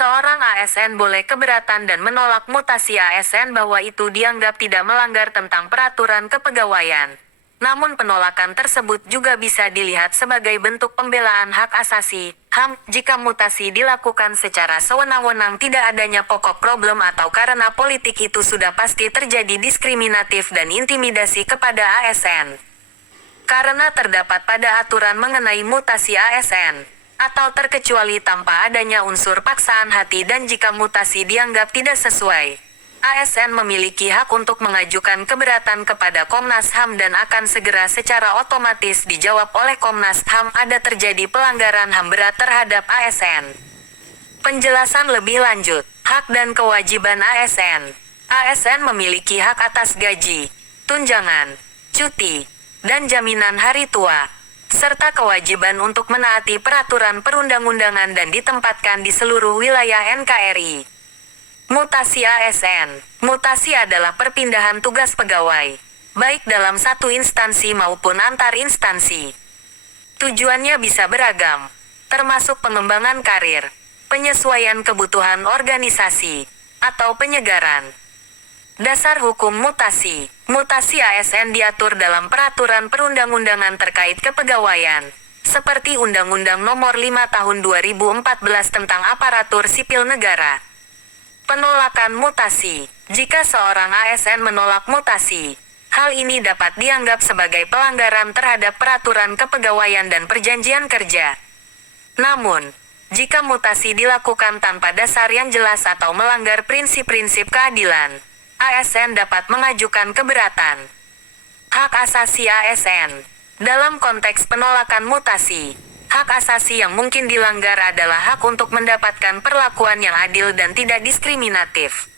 Seorang ASN boleh keberatan dan menolak mutasi ASN bahwa itu dianggap tidak melanggar tentang peraturan kepegawaian. Namun penolakan tersebut juga bisa dilihat sebagai bentuk pembelaan hak asasi, HAM, jika mutasi dilakukan secara sewenang-wenang tidak adanya pokok problem atau karena politik itu sudah pasti terjadi diskriminatif dan intimidasi kepada ASN. Karena terdapat pada aturan mengenai mutasi ASN, atau terkecuali tanpa adanya unsur paksaan hati dan jika mutasi dianggap tidak sesuai, ASN memiliki hak untuk mengajukan keberatan kepada Komnas HAM dan akan segera secara otomatis dijawab oleh Komnas HAM ada terjadi pelanggaran HAM berat terhadap ASN. Penjelasan lebih lanjut, hak dan kewajiban ASN. ASN memiliki hak atas gaji, tunjangan, cuti, dan jaminan hari tua, serta kewajiban untuk menaati peraturan perundang-undangan dan ditempatkan di seluruh wilayah NKRI. Mutasi ASN. Mutasi adalah perpindahan tugas pegawai, baik dalam satu instansi maupun antar instansi. Tujuannya bisa beragam, termasuk pengembangan karir, penyesuaian kebutuhan organisasi, atau penyegaran. Dasar hukum mutasi. Mutasi ASN diatur dalam peraturan perundang-undangan terkait kepegawaian, seperti Undang-Undang Nomor 5 Tahun 2014 tentang Aparatur Sipil Negara. Penolakan mutasi. Jika seorang ASN menolak mutasi, hal ini dapat dianggap sebagai pelanggaran terhadap peraturan kepegawaian dan perjanjian kerja. Namun, jika mutasi dilakukan tanpa dasar yang jelas atau melanggar prinsip-prinsip keadilan, ASN dapat mengajukan keberatan. Hak asasi ASN. Dalam konteks penolakan mutasi, hak asasi yang mungkin dilanggar adalah hak untuk mendapatkan perlakuan yang adil dan tidak diskriminatif.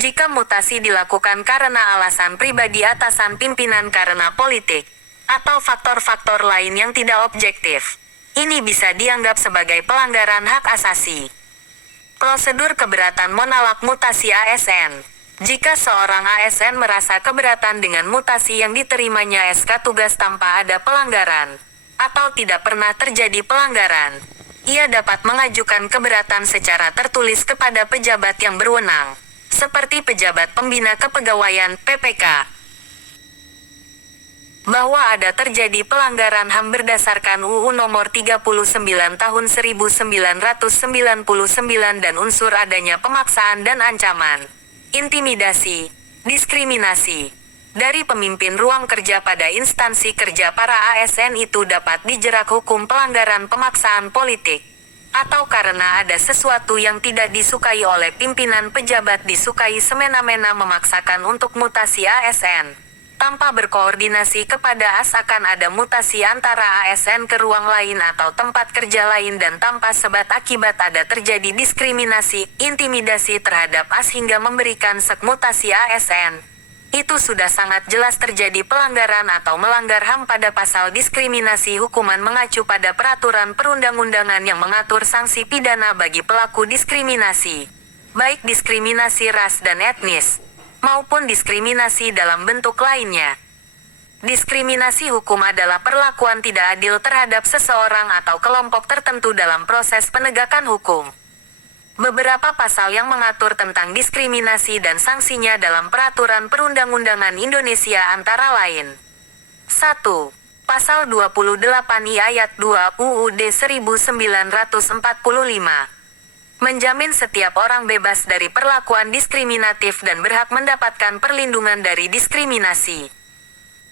Jika mutasi dilakukan karena alasan pribadi atasan pimpinan karena politik, atau faktor-faktor lain yang tidak objektif, ini bisa dianggap sebagai pelanggaran hak asasi. Prosedur keberatan menolak mutasi ASN. Jika seorang ASN merasa keberatan dengan mutasi yang diterimanya SK tugas tanpa ada pelanggaran, atau tidak pernah terjadi pelanggaran, ia dapat mengajukan keberatan secara tertulis kepada pejabat yang berwenang, seperti pejabat pembina kepegawaian (PPK), bahwa ada terjadi pelanggaran HAM berdasarkan UU Nomor 39 Tahun 1999 dan unsur adanya pemaksaan dan ancaman, intimidasi, diskriminasi dari pemimpin ruang kerja pada instansi kerja para ASN itu dapat dijerat hukum pelanggaran pemaksaan politik, atau karena ada sesuatu yang tidak disukai oleh pimpinan pejabat disukai semena-mena memaksakan untuk mutasi ASN, tanpa berkoordinasi kepada akan ada mutasi antara ASN ke ruang lain atau tempat kerja lain dan tanpa sebab akibat ada terjadi diskriminasi, intimidasi terhadap hingga memberikan mutasi ASN. Itu sudah sangat jelas terjadi pelanggaran atau melanggar HAM pada pasal diskriminasi hukuman mengacu pada peraturan perundang-undangan yang mengatur sanksi pidana bagi pelaku diskriminasi, baik diskriminasi ras dan etnis, maupun diskriminasi dalam bentuk lainnya. Diskriminasi hukum adalah perlakuan tidak adil terhadap seseorang atau kelompok tertentu dalam proses penegakan hukum. Beberapa pasal yang mengatur tentang diskriminasi dan sanksinya dalam peraturan perundang-undangan Indonesia antara lain: 1. Pasal 28I ayat 2 UUD 1945 menjamin setiap orang bebas dari perlakuan diskriminatif dan berhak mendapatkan perlindungan dari diskriminasi.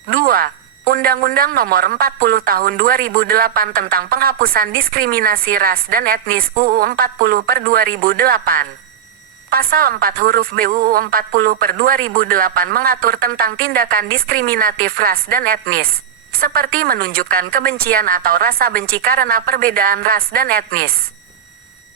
2. Undang-Undang Nomor 40 Tahun 2008 tentang Penghapusan Diskriminasi Ras dan Etnis UU 40/2008. Pasal 4 huruf B UU 40/2008 mengatur tentang tindakan diskriminatif ras dan etnis, seperti menunjukkan kebencian atau rasa benci karena perbedaan ras dan etnis.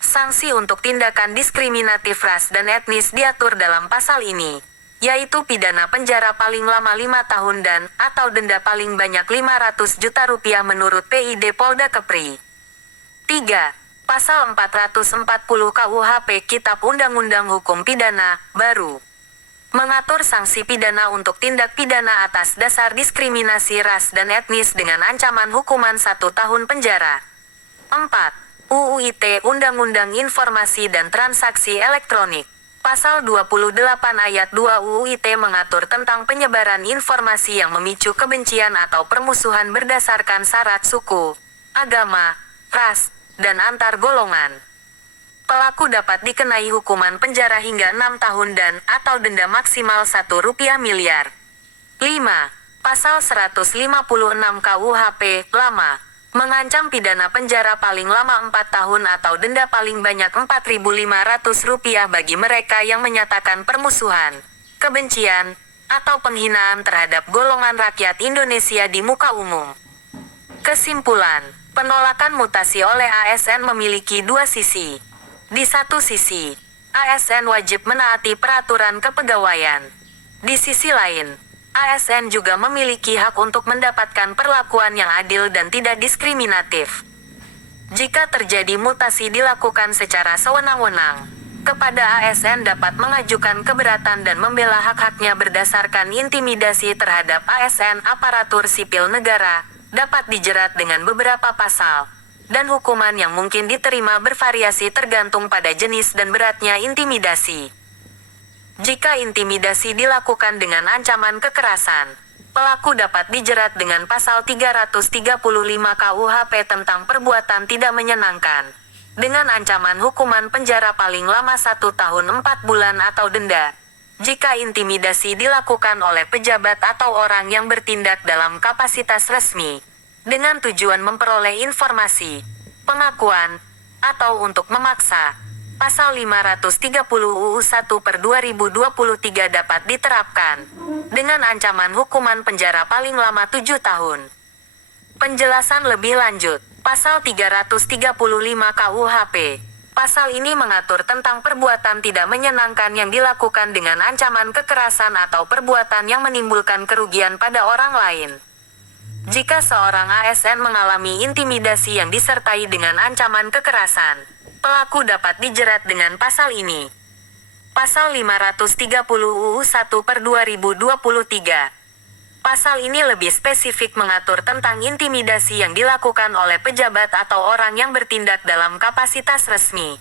Sanksi untuk tindakan diskriminatif ras dan etnis diatur dalam pasal ini, yaitu pidana penjara paling lama 5 tahun dan atau denda paling banyak 500 juta rupiah menurut PID Polda Kepri. 3. Pasal 440 KUHP Kitab Undang-Undang Hukum Pidana Baru mengatur sanksi pidana untuk tindak pidana atas dasar diskriminasi ras dan etnis dengan ancaman hukuman 1 tahun penjara. 4. UU ITE Undang-Undang Informasi dan Transaksi Elektronik. Pasal 28 ayat 2 UU ITE mengatur tentang penyebaran informasi yang memicu kebencian atau permusuhan berdasarkan syarat suku, agama, ras, dan antar golongan. Pelaku dapat dikenai hukuman penjara hingga 6 tahun dan atau denda maksimal Rp1 miliar. 5. Pasal 156 KUHP, lama, mengancam pidana penjara paling lama 4 tahun atau denda paling banyak Rp4.500 bagi mereka yang menyatakan permusuhan, kebencian, atau penghinaan terhadap golongan rakyat Indonesia di muka umum. Kesimpulan, penolakan mutasi oleh ASN memiliki dua sisi. Di satu sisi, ASN wajib menaati peraturan kepegawaian. Di sisi lain, ASN juga memiliki hak untuk mendapatkan perlakuan yang adil dan tidak diskriminatif. Jika terjadi mutasi dilakukan secara sewenang-wenang, kepada ASN dapat mengajukan keberatan dan membela hak-haknya berdasarkan intimidasi terhadap ASN aparatur sipil negara, dapat dijerat dengan beberapa pasal, dan hukuman yang mungkin diterima bervariasi tergantung pada jenis dan beratnya intimidasi. Jika intimidasi dilakukan dengan ancaman kekerasan, pelaku dapat dijerat dengan pasal 335 KUHP tentang perbuatan tidak menyenangkan, dengan ancaman hukuman penjara paling lama 1 tahun 4 bulan atau denda, jika intimidasi dilakukan oleh pejabat atau orang yang bertindak dalam kapasitas resmi, dengan tujuan memperoleh informasi, pengakuan, atau untuk memaksa. Pasal 530 UU 1/2023 dapat diterapkan, dengan ancaman hukuman penjara paling lama 7 tahun. Penjelasan lebih lanjut, Pasal 335 KUHP. Pasal ini mengatur tentang perbuatan tidak menyenangkan yang dilakukan dengan ancaman kekerasan atau perbuatan yang menimbulkan kerugian pada orang lain. Jika seorang ASN mengalami intimidasi yang disertai dengan ancaman kekerasan, pelaku dapat dijerat dengan pasal ini. Pasal 530 UU 1/2023. Pasal ini lebih spesifik mengatur tentang intimidasi yang dilakukan oleh pejabat atau orang yang bertindak dalam kapasitas resmi.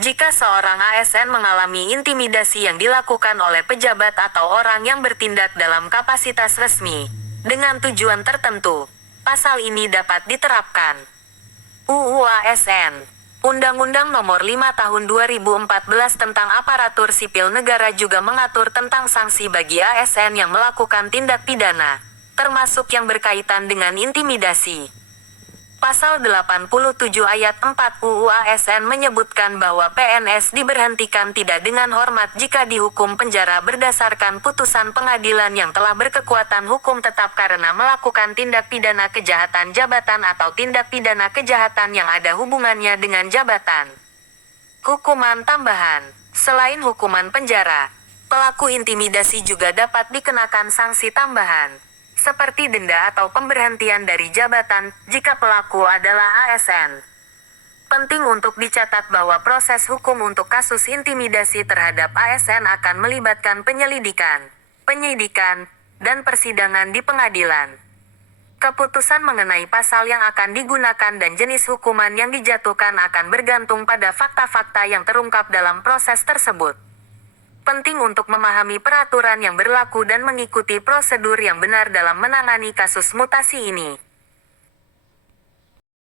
Jika seorang ASN mengalami intimidasi yang dilakukan oleh pejabat atau orang yang bertindak dalam kapasitas resmi, dengan tujuan tertentu, pasal ini dapat diterapkan. UU ASN, Undang-Undang Nomor 5 Tahun 2014 tentang Aparatur Sipil Negara juga mengatur tentang sanksi bagi ASN yang melakukan tindak pidana, termasuk yang berkaitan dengan intimidasi. Pasal 87 ayat 4 UU ASN menyebutkan bahwa PNS diberhentikan tidak dengan hormat jika dihukum penjara berdasarkan putusan pengadilan yang telah berkekuatan hukum tetap karena melakukan tindak pidana kejahatan jabatan atau tindak pidana kejahatan yang ada hubungannya dengan jabatan. Hukuman tambahan, selain hukuman penjara, pelaku intimidasi juga dapat dikenakan sanksi tambahan, seperti denda atau pemberhentian dari jabatan jika pelaku adalah ASN. Penting untuk dicatat bahwa proses hukum untuk kasus intimidasi terhadap ASN akan melibatkan penyelidikan, penyidikan, dan persidangan di pengadilan. Keputusan mengenai pasal yang akan digunakan dan jenis hukuman yang dijatuhkan akan bergantung pada fakta-fakta yang terungkap dalam proses tersebut. Penting untuk memahami peraturan yang berlaku dan mengikuti prosedur yang benar dalam menangani kasus mutasi ini.